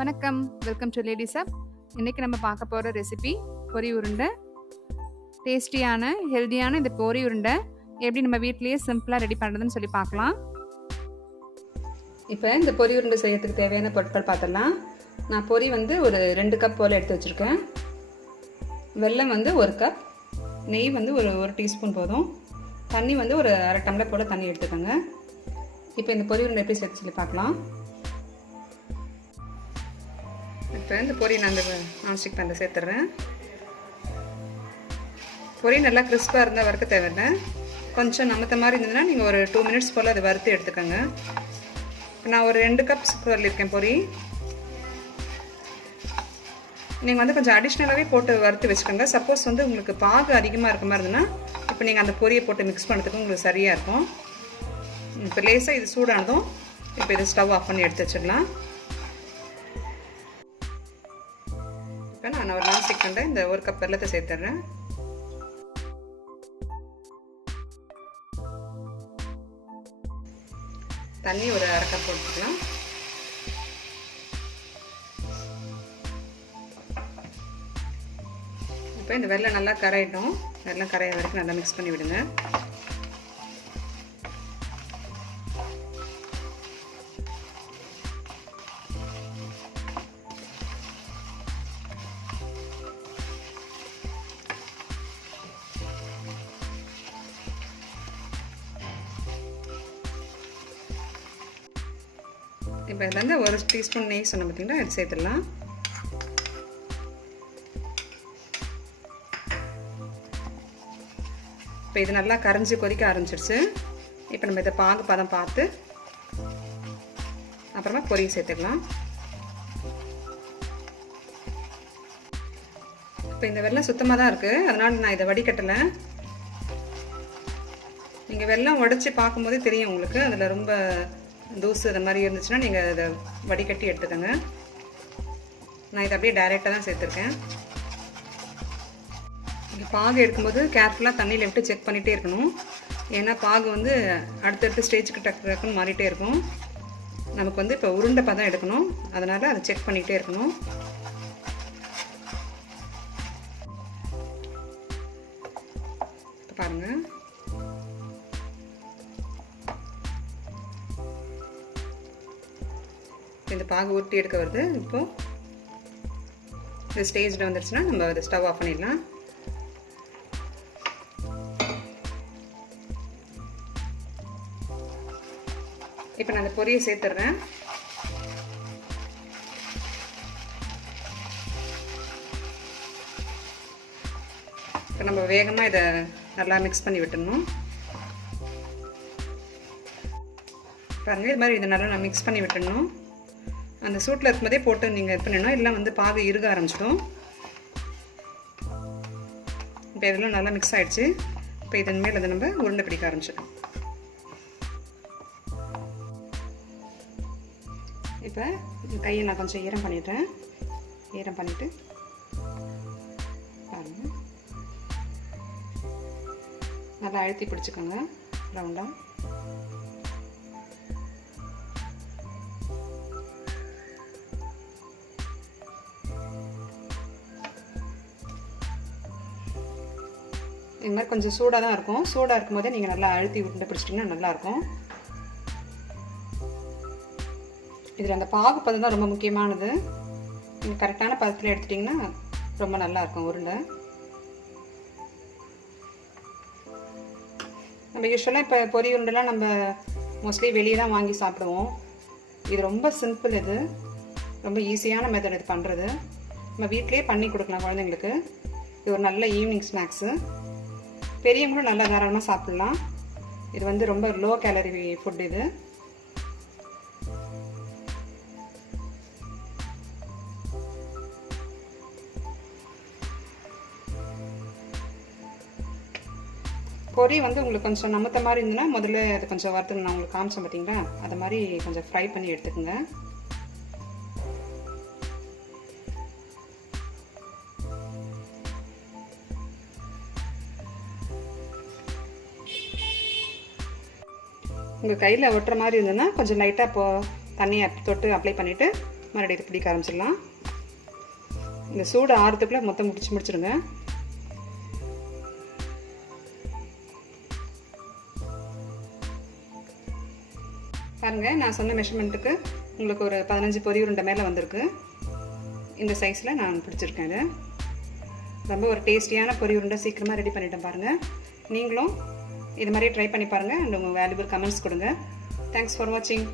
வணக்கம், welcome to ladies அப். இன்றைக்கி நம்ம பார்க்க போகிற ரெசிபி பொரி உருண்டை. டேஸ்டியான ஹெல்த்தியான இந்த பொரி உருண்டை எப்படி நம்ம வீட்லேயே சிம்பிளாக ரெடி பண்ணுறதுன்னு சொல்லி பார்க்கலாம். இப்போ இந்த பொரி உருண்டை செய்யறதுக்கு தேவையான பொருட்கள் பார்த்துடலாம். நான் பொரி வந்து ஒரு 2 கப் போல் எடுத்து வச்சுருக்கேன். வெல்லம் வந்து 1 கப், நெய் வந்து ஒரு டீஸ்பூன் போதும், தண்ணி வந்து ஒரு அரை டம்ளர் போல் தண்ணி எடுத்துக்கோங்க. இப்போ இந்த பொரி உருண்டை எப்படி சேர்த்து சொல்லி பார்க்கலாம். இப்போ இந்த பொரி நான் அந்த நான்ஸ்டிக் பேனில் சேர்த்துட்றேன். பொரி நல்லா கிறிஸ்பாக இருந்தால் வறுக்க தேவையில்லை. கொஞ்சம் நமத்த மாதிரி இருந்ததுன்னா நீங்கள் ஒரு 2 மினிட்ஸ் போல் அதை வறுத்து எடுத்துக்கோங்க. நான் ஒரு 2 கப் இருக்கேன் பொரி. நீங்கள் வந்து கொஞ்சம் அடிஷ்னலாகவே போட்டு வறுத்து வச்சுக்கோங்க. சப்போஸ் வந்து உங்களுக்கு பாகு அதிகமாக இருக்க மாதிரி இருந்ததுன்னா இப்போ நீங்கள் அந்த பொரியை போட்டு மிக்ஸ் பண்ணுறதுக்கு உங்களுக்கு சரியாக இருக்கும். இப்போ லேசாக இது சூடானதும் இப்போ இதை ஸ்டவ் ஆஃப் பண்ணி எடுத்து வச்சிடலாம். இப்போ நான் ஒரு நான்ஸ்டிக் பேனில் இந்த 1 கப் வெல்லத்தை சேர்த்துட்றேன். தண்ணி ஒரு அரை கப் போட்டுக்கலாம். இப்போ இந்த வெல்லம் நல்லா கரையிடும். வெல்லம் கரைய வரைக்கும் நல்லா மிக்ஸ் பண்ணி விடுங்க. இப்போ இதில் வந்து 1 டீஸ்பூன் நெய் சொன்ன பார்த்தீங்கன்னா எடுத்து சேர்த்துடலாம். இப்போ இது நல்லா கரைஞ்சி கொதிக்க ஆரம்பிச்சிடுச்சு. இப்போ நம்ம இதை பதம் பார்த்து அப்புறமா பொரியை சேர்த்துக்கலாம். இப்போ இந்த வெல்லம் சுத்தமாக தான் இருக்குது, அதனால் நான் இதை வடிகட்டலை. நீங்கள் வெல்லம் உடச்சி பார்க்கும்போதே தெரியும் உங்களுக்கு, அதில் ரொம்ப தூசு அது மாதிரி இருந்துச்சுன்னா நீங்கள் அதை வடிகட்டி எடுத்துக்கோங்க. நான் இதை அப்படியே டைரெக்டாக தான் சேர்த்துருக்கேன். இங்கே பாகு எடுக்கும்போது கேர்ஃபுல்லாக தண்ணியில் விட்டு செக் பண்ணிகிட்டே இருக்கணும். ஏன்னா பாகு வந்து அடுத்தடுத்த ஸ்டேஜுக்கு டக்குன்னு மாறிட்டே இருக்கும். நமக்கு வந்து இப்போ உருண்டை பதம் எடுக்கணும், அதனால் அதை செக் பண்ணிகிட்டே இருக்கணும். பாருங்கள், இந்த பாகு ஊற்றி எடுக்க வருது. இப்போது இந்த ஸ்டேஜில் வந்துடுச்சுன்னா நம்ம அதை ஸ்டவ் ஆஃப் பண்ணிடலாம். இப்போ நான் அந்த பொரியை சேர்த்துட்றேன். இப்போ நம்ம வேகமாக இதை நல்லா மிக்ஸ் பண்ணி விட்டுடணும். பாருங்கள், இது மாதிரி இதை நல்லா நான் மிக்ஸ் பண்ணி விட்டுடணும். அந்த சூட்டில் இருக்கும்போதே போட்டு நீங்கள் இது பண்ணணும், இல்லை வந்து பாகு இறுக ஆரம்பிச்சிடும். இப்போ இதெல்லாம் நல்லா மிக்ஸ் ஆகிடுச்சு. இப்போ இதன் மேலே அதை நம்ம உருண்டை பிடிக்க ஆரம்பிச்சிடும். இப்போ கையை நான் கொஞ்சம் ஈரம் பண்ணிடுறேன். ஈரம் பண்ணிவிட்டு பாருங்கள், நல்லா அழுத்தி பிடிச்சிக்கோங்க ரவுண்டாக. இது மாதிரி கொஞ்சம் சூடாக தான் இருக்கும். சூடாக இருக்கும் போதே நீங்கள் நல்லா அழுத்தி உருண்டை பிடிச்சிட்டிங்கன்னா நல்லாயிருக்கும். இதில் அந்த பாகு பதம் தான் ரொம்ப முக்கியமானது. நீங்கள் கரெக்டான பதத்தில் எடுத்துட்டிங்கன்னா ரொம்ப நல்லாயிருக்கும் உருண்டை. நம்ம யூஸ்வலாக இப்போ பொரி உருண்டைலாம் நம்ம மோஸ்ட்லி வெளியே தான் வாங்கி சாப்பிடுவோம். இது ரொம்ப சிம்பிள், இது ரொம்ப ஈஸியான மெத்தட் இது பண்ணுறது. நம்ம வீட்டிலே பண்ணி கொடுக்கலாம் குழந்தைங்களுக்கு. இது ஒரு நல்ல ஈவினிங் ஸ்நாக்ஸு. பெரியவங்களும் நல்லா தாராளமாக சாப்பிட்லாம். இது வந்து ரொம்ப லோ கேலரி ஃபுட். இது பொரி வந்து உங்களுக்கு கொஞ்சம் நமத்த மாதிரி இருந்துன்னா முதல்ல அது கொஞ்சம் வறுத்துங்க. நான் உங்களுக்கு காமிச்சேன் பார்த்தீங்களா, அதை மாதிரி கொஞ்சம் ஃப்ரை பண்ணி எடுத்துக்கோங்க. உங்கள் கையில் ஒட்டுற மாதிரி இருந்ததுன்னா கொஞ்சம் லைட்டாக தண்ணியை தொட்டு அப்ளை பண்ணிவிட்டு மறுபடியும் இது பிடிக்க ஆரம்பிச்சிடலாம். இந்த சூடு ஆறுறதுக்குள்ளே மொத்தம் முடிச்சிடுங்க. பாருங்கள், நான் சொன்ன மெஷர்மெண்ட்டுக்கு உங்களுக்கு ஒரு 15 பொரி உருண்டை மேலே வந்திருக்கு. இந்த சைஸில் நான் பிடிச்சிருக்கேன். இது ரொம்ப ஒரு டேஸ்டியான பொரி உருண்டை சீக்கிரமாக ரெடி பண்ணிட்டேன் பாருங்கள். நீங்களும் இது மாதிரி ட்ரை பண்ணி பாருங்கள். அண்ட் உங்கள் வேல்யூபிள் கமெண்ட்ஸ் கொடுங்க. தேங்க்ஸ் ஃபார் வாட்சிங்.